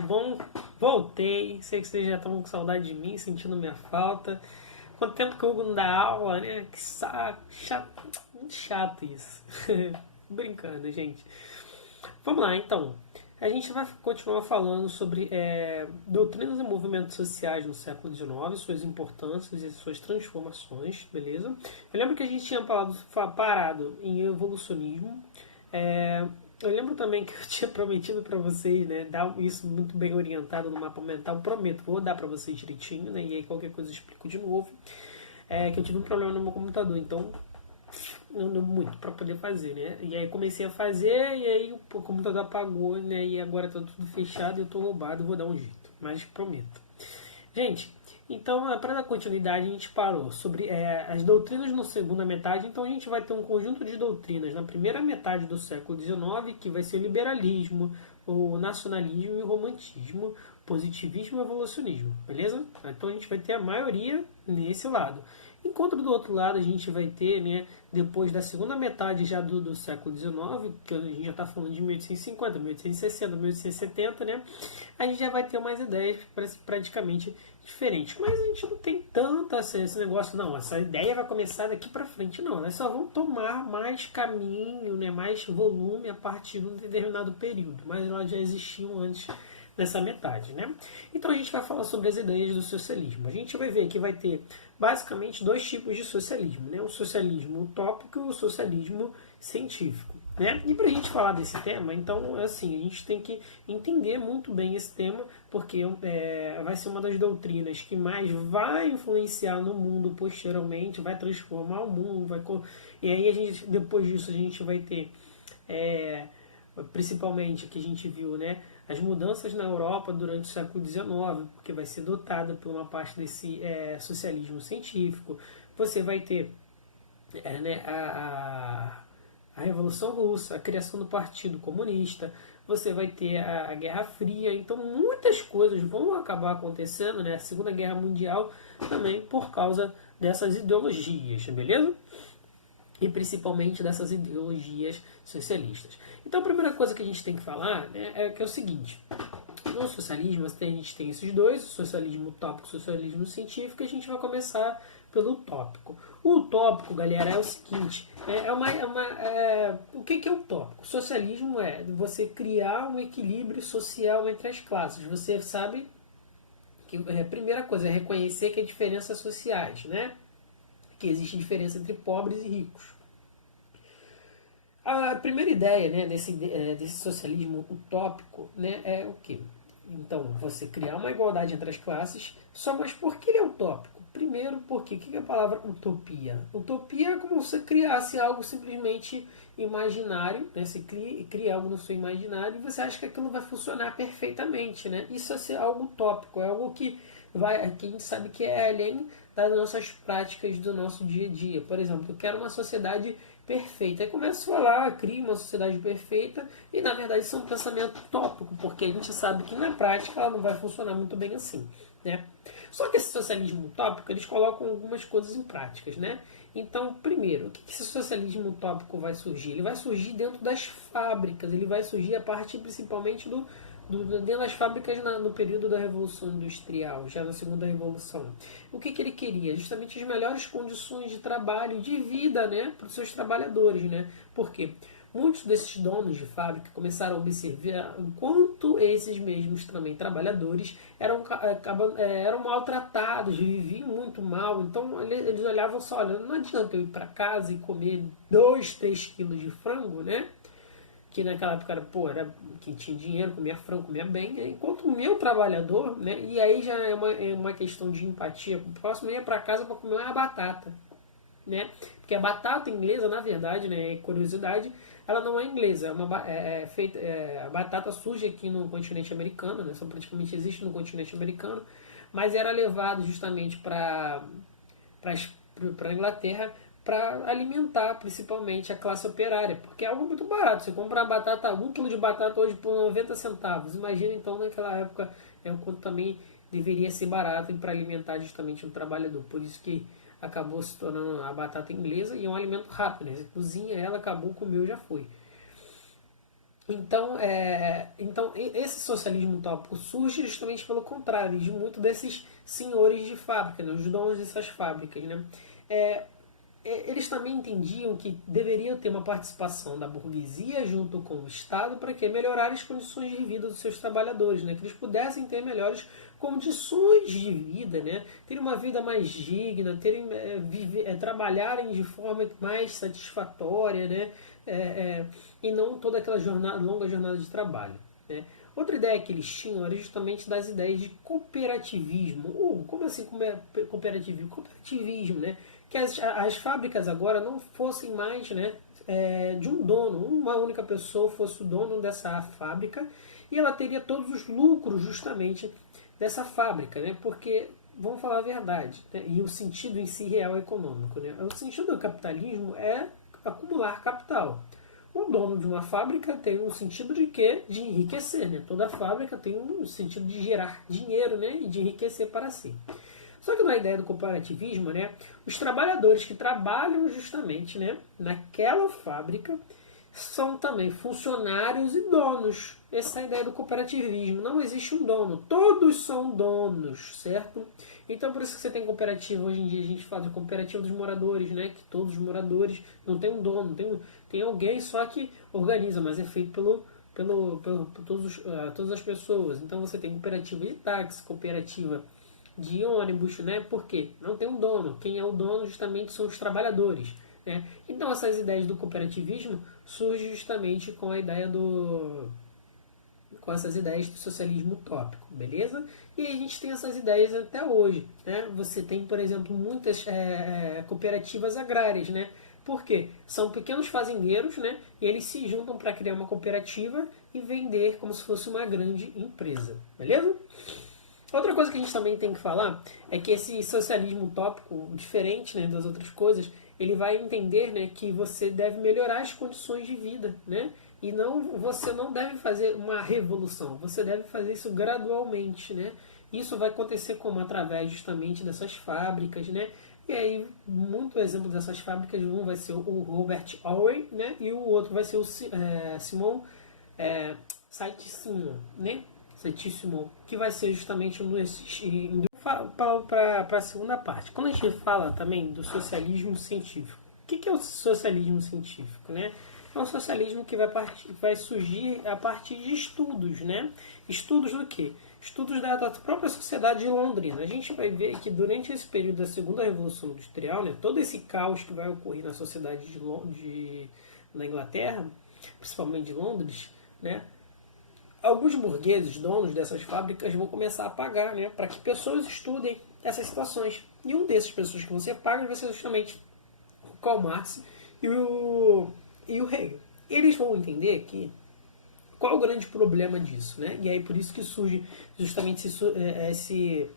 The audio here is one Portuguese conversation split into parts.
tudo bom? Voltei, sei que vocês já estão com saudade de mim, sentindo minha falta. Quanto tempo que o Hugo não dá aula, né? Que saco, chato, muito chato isso. Brincando, gente. Vamos lá, então. A gente vai continuar falando sobre doutrinas e movimentos sociais no século XIX, suas importâncias e suas transformações, beleza? Eu lembro que a gente tinha parado em evolucionismo. É, eu lembro também que eu tinha prometido para vocês, né, dar isso muito bem orientado no mapa mental. Prometo, vou dar para vocês direitinho, né? E aí qualquer coisa eu explico de novo. Que eu tive um problema no meu computador, então não deu muito para poder fazer, né? E aí comecei a fazer e aí o computador apagou, né? E agora tá tudo fechado e eu tô roubado, vou dar um jeito, mas prometo. Gente, então para dar continuidade a gente parou sobre as doutrinas na segunda metade, então a gente vai ter um conjunto de doutrinas na primeira metade do século XIX, que vai ser o liberalismo, o nacionalismo e o romantismo, positivismo e evolucionismo, beleza? Então a gente vai ter a maioria nesse lado. Enquanto do outro lado a gente vai ter, né, depois da segunda metade já do século XIX, que a gente já está falando de 1850, 1860, 1870, né, a gente já vai ter umas ideias praticamente diferentes. Mas a gente não tem tanto esse negócio, não, essa ideia vai começar daqui para frente, não. Elas só vão tomar mais caminho, né, mais volume a partir de um determinado período, mas elas já existiam antes nessa metade, né? Então a gente vai falar sobre as ideias do socialismo. A gente vai ver que vai ter basicamente dois tipos de socialismo, né? O socialismo utópico e o socialismo científico, né? E para a gente falar desse tema, então assim, a gente tem que entender muito bem esse tema, porque vai ser uma das doutrinas que mais vai influenciar no mundo posteriormente, vai transformar o mundo, e aí a gente, depois disso a gente vai ter principalmente que a gente viu, né, as mudanças na Europa durante o século XIX, porque vai ser dotada por uma parte desse socialismo científico. Você vai ter né, a Revolução Russa, a criação do Partido Comunista, você vai ter a Guerra Fria, então muitas coisas vão acabar acontecendo, né, a Segunda Guerra Mundial também por causa dessas ideologias, beleza? E principalmente dessas ideologias socialistas. Então a primeira coisa que a gente tem que falar, né, é que é o seguinte: no socialismo a gente tem esses dois, o socialismo utópico e o socialismo científico, e a gente vai começar pelo utópico. O utópico, galera, é o seguinte, o que é utópico? O socialismo é você criar um equilíbrio social entre as classes. Você sabe que a primeira coisa é reconhecer que há diferenças sociais, né? Que existe diferença entre pobres e ricos. A primeira ideia, né, desse socialismo utópico, né, é o quê? Então, você criar uma igualdade entre as classes, só mas por que ele é utópico? Primeiro, porque o que é a palavra utopia? Utopia é como se criasse algo simplesmente imaginário, né? Você cria algo no seu imaginário e você acha que aquilo vai funcionar perfeitamente, né? Isso é ser algo utópico, é algo que que a gente sabe que é além das nossas práticas do nosso dia a dia. Por exemplo, eu quero uma sociedade perfeita. Aí começa a falar, cria uma sociedade perfeita e na verdade isso é um pensamento utópico, porque a gente sabe que na prática ela não vai funcionar muito bem assim, né? Só que esse socialismo utópico, eles colocam algumas coisas em práticas, né? Então, primeiro, o que esse socialismo utópico vai surgir? Ele vai surgir dentro das fábricas, ele vai surgir a partir principalmente dentro das fábricas no período da Revolução Industrial, já na Segunda Revolução. O que ele queria? Justamente as melhores condições de trabalho e de vida, né, para os seus trabalhadores, né? Por quê? Muitos desses donos de fábrica começaram a observar enquanto esses mesmos também trabalhadores eram maltratados, viviam muito mal. Então eles olhavam só, olha, não adianta eu ir para casa e comer 2, 3 quilos de frango, né? Que naquela época era quem tinha dinheiro, comia frango, comia bem, né? Enquanto o meu trabalhador, né? E aí já é uma questão de empatia com o próximo, ia para casa para comer uma batata, né? Porque a batata inglesa, na verdade, né, curiosidade, ela não é inglesa, a batata surge aqui no continente americano, né? Só praticamente existe no continente americano, mas era levado justamente para a Inglaterra para alimentar principalmente a classe operária, porque é algo muito barato. Você compra uma batata, 1 quilo de batata hoje por 90 centavos. Imagina então naquela época o quanto também deveria ser barato para alimentar justamente um trabalhador. Por isso que acabou se tornando a batata inglesa e é um alimento rápido, né? Você cozinha ela, acabou, comeu, já foi. Esse socialismo utópico surge justamente pelo contrário de muito desses senhores de fábrica, né, os donos dessas fábricas. Né? É, eles também entendiam que deveriam ter uma participação da burguesia junto com o Estado para que melhorar as condições de vida dos seus trabalhadores, né? Que eles pudessem ter melhores condições de vida, né? Terem uma vida mais digna, trabalharem de forma mais satisfatória, né? E não toda aquela longa jornada de trabalho. Né? Outra ideia que eles tinham era justamente das ideias de cooperativismo. Como assim cooperativismo? Cooperativismo, né? Que as fábricas agora não fossem mais, né, de um dono, uma única pessoa fosse o dono dessa fábrica e ela teria todos os lucros justamente dessa fábrica, né? Porque, vamos falar a verdade, né? E o sentido em si real econômico. Né? O sentido do capitalismo é acumular capital. O dono de uma fábrica tem um sentido de quê? De enriquecer. Né? Toda fábrica tem um sentido de gerar dinheiro, né? E de enriquecer para si. Só que na ideia do cooperativismo, né, os trabalhadores que trabalham justamente, né, naquela fábrica são também funcionários e donos. Essa é a ideia do cooperativismo. Não existe um dono. Todos são donos, certo? Então por isso que você tem cooperativa. Hoje em dia a gente fala de cooperativa dos moradores, né? Que todos os moradores não tem um dono, tem alguém só que organiza, mas é feito por todas as pessoas. Então você tem cooperativa de táxi, cooperativa de ônibus, né? Por quê? Não tem um dono. Quem é o dono justamente são os trabalhadores. Né? Então essas ideias do cooperativismo surgem justamente com a ideia com essas ideias do socialismo utópico, beleza? E aí a gente tem essas ideias até hoje. Né? Você tem, por exemplo, muitas cooperativas agrárias, né? Por quê? São pequenos fazendeiros, né? E eles se juntam para criar uma cooperativa e vender como se fosse uma grande empresa, beleza? Outra coisa que a gente também tem que falar é que esse socialismo utópico, diferente, né, das outras coisas, ele vai entender, né, que você deve melhorar as condições de vida, né? E você não deve fazer uma revolução, você deve fazer isso gradualmente, né? Isso vai acontecer como? Através justamente dessas fábricas, né? E aí, muito exemplo dessas fábricas, um vai ser o Robert Owen, né? E o outro vai ser o Simon Saint-Simon, né? Santíssimo, que vai ser justamente um desses. Para a segunda parte. Quando a gente fala também do socialismo científico, o que é o socialismo científico? Né? É um socialismo que vai surgir a partir de estudos. Né? Estudos do quê? Estudos da própria sociedade de Londrina. A gente vai ver que durante esse período da segunda revolução industrial, né, todo esse caos que vai ocorrer na sociedade na Inglaterra, principalmente de Londres, né, alguns burgueses, donos dessas fábricas, vão começar a pagar, né, para que pessoas estudem essas situações. E um desses pessoas que você paga vai ser justamente o Karl Marx e o Hegel. Eles vão entender que qual é o grande problema disso, né? E aí por isso que surge justamente esse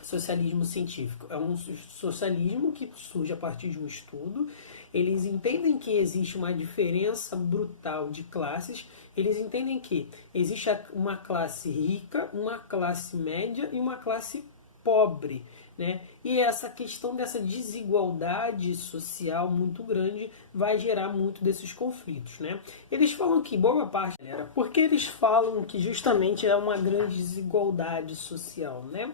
socialismo científico. É um socialismo que surge a partir de um estudo. Eles entendem que existe uma diferença brutal de classes. Eles entendem que existe uma classe rica, uma classe média e uma classe pobre. Né? E essa questão dessa desigualdade social muito grande vai gerar muito desses conflitos. Né? Eles falam que boa parte, galera, porque eles falam que justamente é uma grande desigualdade social. Né?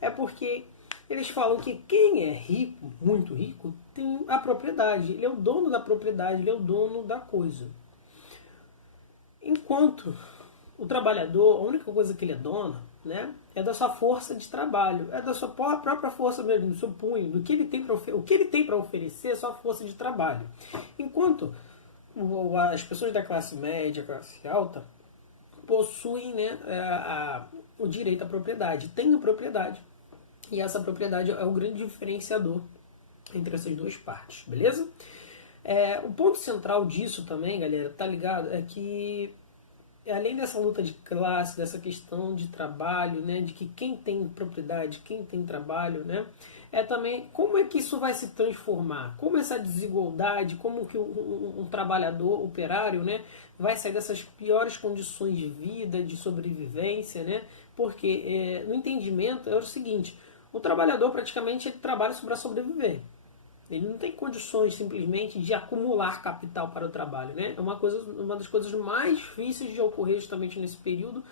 É porque eles falam que quem é rico, muito rico, tem a propriedade. Ele é o dono da propriedade, ele é o dono da coisa. Enquanto o trabalhador, a única coisa que ele é dono, né, é da sua força de trabalho, é da sua própria força mesmo, do seu punho, do que ele tem o que ele tem para oferecer é sua força de trabalho. Enquanto as pessoas da classe média, classe alta, possuem, né, o direito à propriedade, têm a propriedade. E essa propriedade é o grande diferenciador entre essas duas partes, beleza? O ponto central disso também, galera, tá ligado? É que além dessa luta de classe, dessa questão de trabalho, né, de que quem tem propriedade, quem tem trabalho, né, é também como é que isso vai se transformar, como essa desigualdade, como que um trabalhador operário, né, vai sair dessas piores condições de vida, de sobrevivência, né, porque no entendimento é o seguinte, o trabalhador praticamente ele trabalha para sobreviver. Ele não tem condições simplesmente de acumular capital para o trabalho, né? É uma das coisas mais difíceis de ocorrer justamente nesse período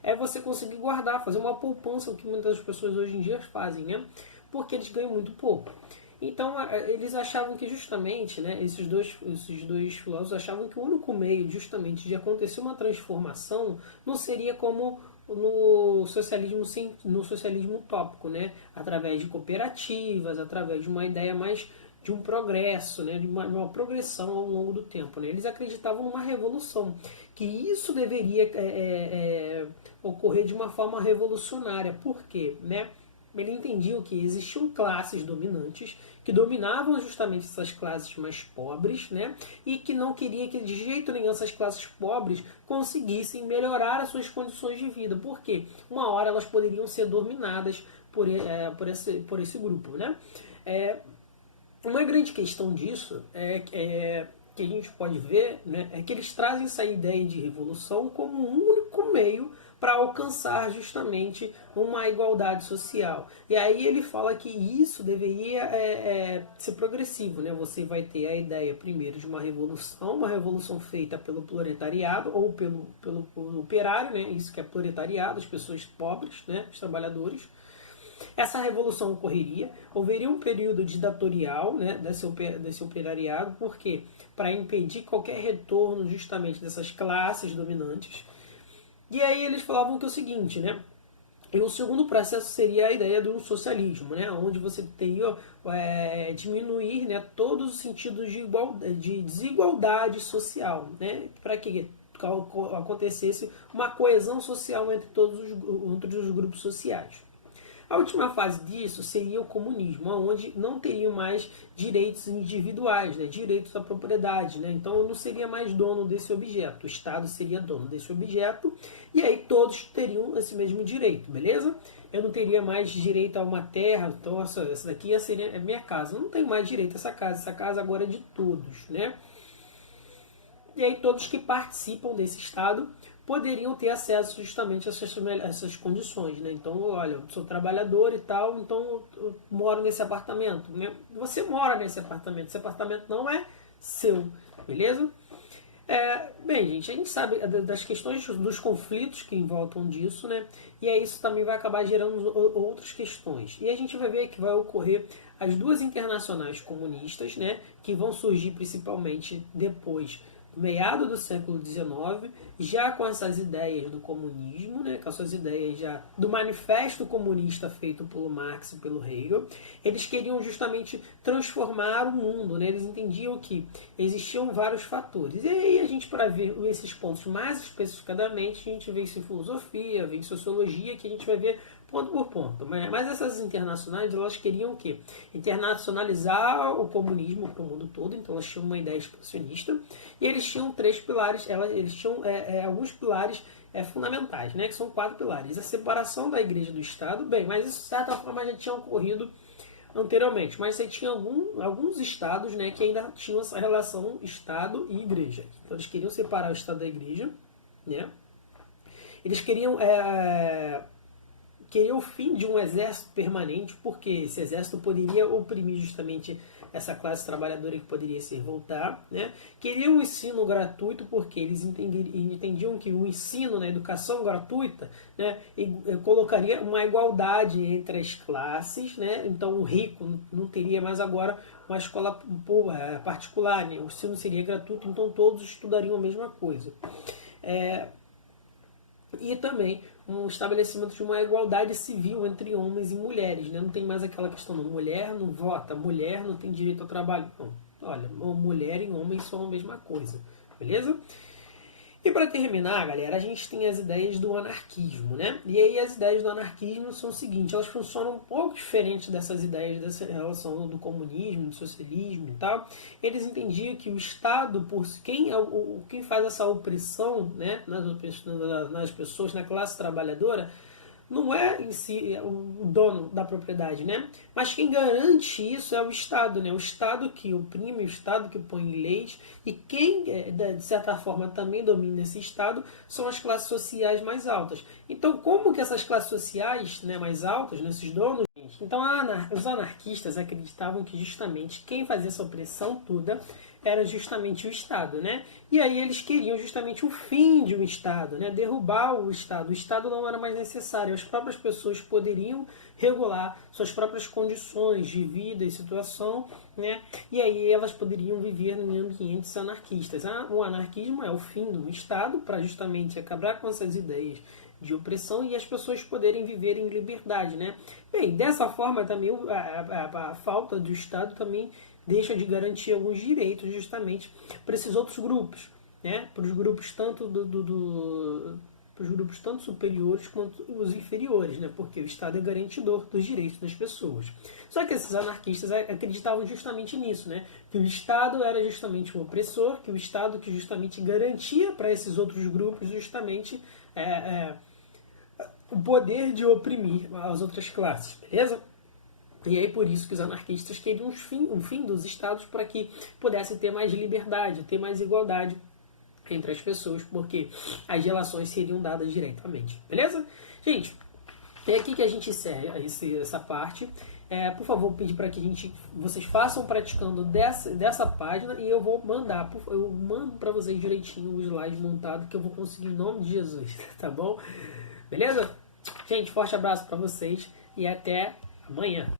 é você conseguir guardar, fazer uma poupança, o que muitas pessoas hoje em dia fazem, né? Porque eles ganham muito pouco. Então, eles achavam que justamente, né, esses dois filósofos achavam que o único meio justamente de acontecer uma transformação não seria como no socialismo utópico, né, através de cooperativas, através de uma ideia mais de um progresso, né, de uma progressão ao longo do tempo. Né. Eles acreditavam numa revolução, que isso deveria ocorrer de uma forma revolucionária. Por quê? Né? Ele entendia que existiam classes dominantes que dominavam justamente essas classes mais pobres, né? E que não queria que de jeito nenhum essas classes pobres conseguissem melhorar as suas condições de vida. Por quê? Uma hora elas poderiam ser dominadas por esse grupo, né? Uma grande questão disso que a gente pode ver, né, é que eles trazem essa ideia de revolução como um único meio para alcançar justamente uma igualdade social. E aí ele fala que isso deveria ser progressivo. Né? Você vai ter a ideia primeiro de uma revolução feita pelo proletariado ou pelo operário, né? Isso que é proletariado, as pessoas pobres, né? Os trabalhadores. Essa revolução ocorreria, haveria um período ditatorial, né, desse operariado, porque para impedir qualquer retorno justamente dessas classes dominantes. E aí eles falavam que é o seguinte, né? E o segundo processo seria a ideia do socialismo, né? Onde você teria diminuir, né, todos os sentidos de desigualdade social, né? Para que acontecesse uma coesão social entre todos os grupos sociais. A última fase disso seria o comunismo, onde não teriam mais direitos individuais, né, direitos à propriedade. Né, então eu não seria mais dono desse objeto, o Estado seria dono desse objeto e aí todos teriam esse mesmo direito, beleza? Eu não teria mais direito a uma terra, então essa daqui seria a minha casa. Eu não tenho mais direito a essa casa agora é de todos. Né? E aí todos que participam desse Estado poderiam ter acesso justamente a essas condições, né? Então, olha, eu sou trabalhador e tal, então eu moro nesse apartamento, né? Você mora nesse apartamento, esse apartamento não é seu, beleza? Bem, gente, a gente sabe das questões dos conflitos que envoltam disso, né? E aí isso também vai acabar gerando outras questões. E a gente vai ver que vai ocorrer as duas internacionais comunistas, né? Que vão surgir principalmente depois meado do século XIX, já com essas ideias do comunismo, né, com essas ideias já do manifesto comunista feito pelo Marx e pelo Hegel. Eles queriam justamente transformar o mundo, né, eles entendiam que existiam vários fatores. E aí a gente, para ver esses pontos mais especificadamente, a gente vê isso em filosofia, vê em sociologia, que a gente vai ver ponto por ponto. Mas essas internacionais, elas queriam o quê? Internacionalizar o comunismo para o mundo todo, então elas tinham uma ideia expansionista, e eles tinham 3 pilares, eles tinham alguns pilares fundamentais, né, que são 4 pilares. A separação da igreja do Estado, bem, mas isso de certa forma já tinha ocorrido anteriormente, mas você tinha alguns estados, né, que ainda tinham essa relação Estado e igreja. Então eles queriam separar o Estado da igreja, né? Eles queriam o fim de um exército permanente, porque esse exército poderia oprimir justamente essa classe trabalhadora que poderia se revoltar. Né? Queriam um ensino gratuito, porque eles entendiam que o ensino, a educação gratuita, né, colocaria uma igualdade entre as classes. Né? Então o rico não teria mais agora uma escola particular, né? O ensino seria gratuito, então todos estudariam a mesma coisa. E também um estabelecimento de uma igualdade civil entre homens e mulheres. Né? Não tem mais aquela questão, não, mulher não vota, mulher não tem direito ao trabalho. Não. Olha, mulher e homem são a mesma coisa. Beleza? E para terminar, galera, a gente tem as ideias do anarquismo. Né? E aí as ideias do anarquismo são o seguinte, elas funcionam um pouco diferente dessas ideias dessa relação do comunismo, do socialismo e tal. Eles entendiam que o Estado, quem faz essa opressão, né, nas pessoas, na classe trabalhadora, não é em si o dono da propriedade, né? Mas quem garante isso é o Estado, né? O Estado que oprime, o Estado que põe leis, e quem, de certa forma, também domina esse Estado são as classes sociais mais altas. Então, como que essas classes sociais, né, mais altas, esses donos, Então os anarquistas acreditavam que justamente quem fazia essa opressão toda era justamente o Estado, né? E aí eles queriam justamente o fim de um Estado, né? Derrubar o Estado. O Estado não era mais necessário. As próprias pessoas poderiam regular suas próprias condições de vida e situação, né? E aí elas poderiam viver em ambientes anarquistas. O anarquismo é o fim do Estado para justamente acabar com essas ideias de opressão e as pessoas poderem viver em liberdade, né? Bem, dessa forma também a falta do Estado também deixa de garantir alguns direitos justamente para esses outros grupos, né? Para os grupos tanto para os grupos tanto superiores quanto os inferiores, né? Porque o Estado é garantidor dos direitos das pessoas. Só que esses anarquistas acreditavam justamente nisso, né? Que o Estado era justamente um opressor, que o Estado que justamente garantia para esses outros grupos justamente o poder de oprimir as outras classes, beleza? E aí por isso que os anarquistas queriam um fim dos estados para que pudessem ter mais liberdade, ter mais igualdade entre as pessoas, porque as relações seriam dadas diretamente, beleza? Gente, é aqui que a gente encerra essa parte. Por favor, pedir para que vocês façam praticando dessa página e eu vou mandar, eu mando para vocês direitinho o slide montado que eu vou conseguir em nome de Jesus, tá bom? Beleza? Gente, forte abraço para vocês e até amanhã.